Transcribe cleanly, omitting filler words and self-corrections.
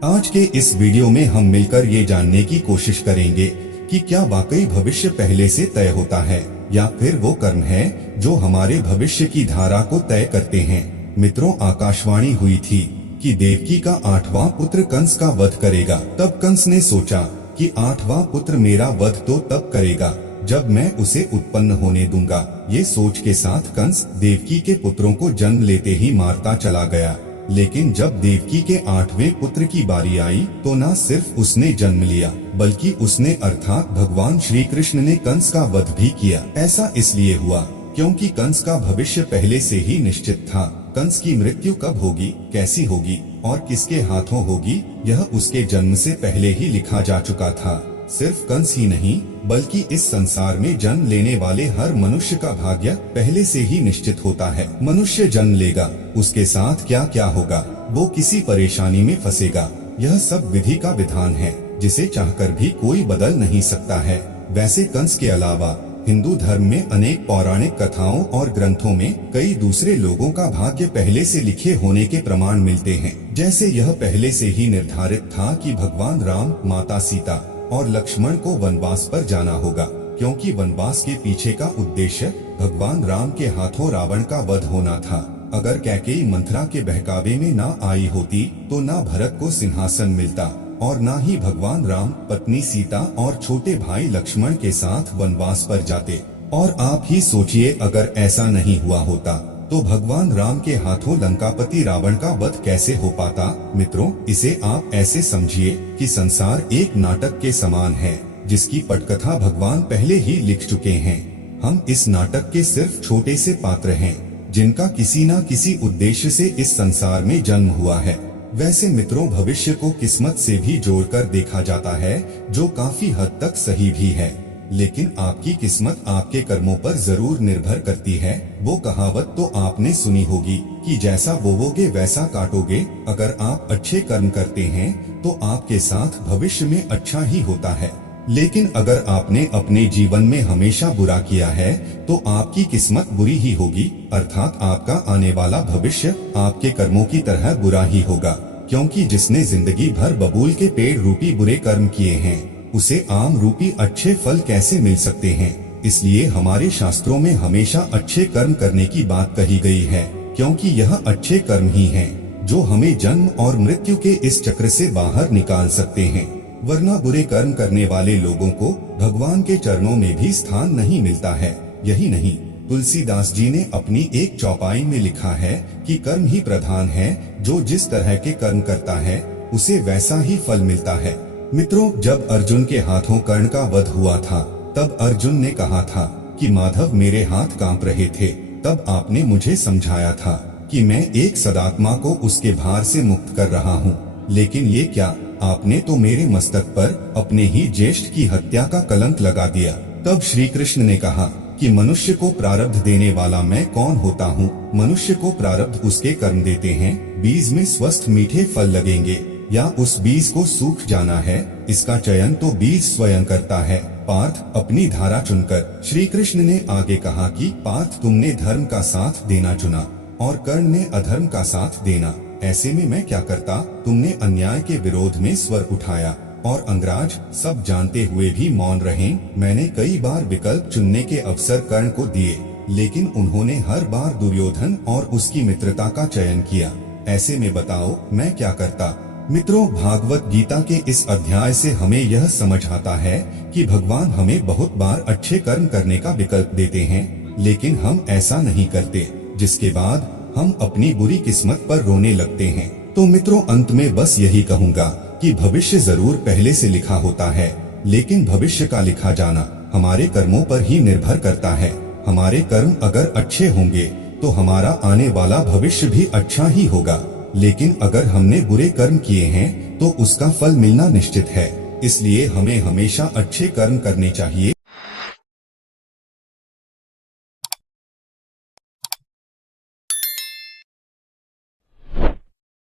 आज के इस वीडियो में हम मिलकर ये जानने की कोशिश करेंगे कि क्या वाकई भविष्य पहले से तय होता है या फिर वो कर्म है जो हमारे भविष्य की धारा को तय करते हैं। मित्रों, आकाशवाणी हुई थी कि देवकी का 8वां पुत्र कंस का वध करेगा। तब कंस ने सोचा कि 8वां पुत्र मेरा वध तो तब करेगा जब मैं उसे उत्पन्न होने दूंगा। ये सोच के साथ कंस देवकी के पुत्रों को जन्म लेते ही मारता चला गया। लेकिन जब देवकी के 8वें पुत्र की बारी आई तो न सिर्फ उसने जन्म लिया बल्कि उसने अर्थात भगवान श्री कृष्ण ने कंस का वध भी किया। ऐसा इसलिए हुआ क्योंकि कंस का भविष्य पहले से ही निश्चित था। कंस की मृत्यु कब होगी, कैसी होगी और किसके हाथों होगी, यह उसके जन्म से पहले ही लिखा जा चुका था। सिर्फ कंस ही नहीं बल्कि इस संसार में जन्म लेने वाले हर मनुष्य का भाग्य पहले से ही निश्चित होता है। मनुष्य जन्म लेगा, उसके साथ क्या क्या होगा, वो किसी परेशानी में फंसेगा, यह सब विधि का विधान है जिसे चाहकर भी कोई बदल नहीं सकता है। वैसे कंस के अलावा हिंदू धर्म में अनेक पौराणिक कथाओं और ग्रंथों में कई दूसरे लोगों का भाग्य पहले से लिखे होने के प्रमाण मिलते हैं। जैसे यह पहले से ही निर्धारित था कि भगवान राम, माता सीता और लक्ष्मण को वनवास पर जाना होगा, क्योंकि वनवास के पीछे का उद्देश्य भगवान राम के हाथों रावण का वध होना था। अगर कैकेयी मंथरा के बहकावे में ना आई होती तो ना भरत को सिंहासन मिलता और ना ही भगवान राम पत्नी सीता और छोटे भाई लक्ष्मण के साथ वनवास पर जाते। और आप ही सोचिए, अगर ऐसा नहीं हुआ होता तो भगवान राम के हाथों लंकापति रावण का वध कैसे हो पाता। मित्रों, इसे आप ऐसे समझिए कि संसार एक नाटक के समान है जिसकी पटकथा भगवान पहले ही लिख चुके हैं। हम इस नाटक के सिर्फ छोटे से पात्र हैं जिनका किसी न किसी उद्देश्य से इस संसार में जन्म हुआ है। वैसे मित्रों, भविष्य को किस्मत से भी जोड़कर देखा जाता है जो काफी हद तक सही भी है, लेकिन आपकी किस्मत आपके कर्मों पर जरूर निर्भर करती है। वो कहावत तो आपने सुनी होगी कि जैसा बोवोगे वैसा काटोगे। अगर आप अच्छे कर्म करते हैं तो आपके साथ भविष्य में अच्छा ही होता है, लेकिन अगर आपने अपने जीवन में हमेशा बुरा किया है तो आपकी किस्मत बुरी ही होगी, अर्थात आपका आने वाला भविष्य आपके कर्मों की तरह बुरा ही होगा। क्योंकि जिसने जिंदगी भर बबूल के पेड़ रूपी बुरे कर्म किए हैं उसे आम रूपी अच्छे फल कैसे मिल सकते हैं। इसलिए हमारे शास्त्रों में हमेशा अच्छे कर्म करने की बात कही गई है, क्योंकि यह अच्छे कर्म ही हैं जो हमें जन्म और मृत्यु के इस चक्र से बाहर निकाल सकते हैं। वरना बुरे कर्म करने वाले लोगों को भगवान के चरणों में भी स्थान नहीं मिलता है। यही नहीं, तुलसीदास जी ने अपनी एक चौपाई में लिखा है कि कर्म ही प्रधान है, जो जिस तरह के कर्म करता है उसे वैसा ही फल मिलता है। मित्रों, जब अर्जुन के हाथों कर्ण का वध हुआ था तब अर्जुन ने कहा था कि माधव मेरे हाथ कांप रहे थे। तब आपने मुझे समझाया था कि मैं एक सदात्मा को उसके भार से मुक्त कर रहा हूँ, लेकिन ये क्या, आपने तो मेरे मस्तक पर अपने ही ज्येष्ठ की हत्या का कलंक लगा दिया। तब श्री कृष्ण ने कहा कि मनुष्य को प्रारब्ध देने वाला मैं कौन होता हूँ। मनुष्य को प्रारब्ध उसके कर्म देते हैं। बीज में स्वस्थ मीठे फल लगेंगे या उस बीज को सूख जाना है, इसका चयन तो बीज स्वयं करता है। पार्थ, अपनी धारा चुनकर। श्री कृष्ण ने आगे कहा कि पार्थ, तुमने धर्म का साथ देना चुना और कर्ण ने अधर्म का साथ देना। ऐसे में मैं क्या करता। तुमने अन्याय के विरोध में स्वर उठाया और अंगराज सब जानते हुए भी मौन रहे। मैंने कई बार विकल्प चुनने के अवसर कर्ण को दिए, लेकिन उन्होंने हर बार दुर्योधन और उसकी मित्रता का चयन किया। ऐसे में बताओ मैं क्या करता। मित्रों, भागवत गीता के इस अध्याय से हमें यह समझ आता है कि भगवान हमें बहुत बार अच्छे कर्म करने का विकल्प देते हैं, लेकिन हम ऐसा नहीं करते, जिसके बाद हम अपनी बुरी किस्मत पर रोने लगते हैं। तो मित्रों, अंत में बस यही कहूँगा कि भविष्य जरूर पहले से लिखा होता है, लेकिन भविष्य का लिखा जाना हमारे कर्मों पर ही निर्भर करता है। हमारे कर्म अगर अच्छे होंगे तो हमारा आने वाला भविष्य भी अच्छा ही होगा, लेकिन अगर हमने बुरे कर्म किए हैं तो उसका फल मिलना निश्चित है। इसलिए हमें हमेशा अच्छे कर्म करने चाहिए।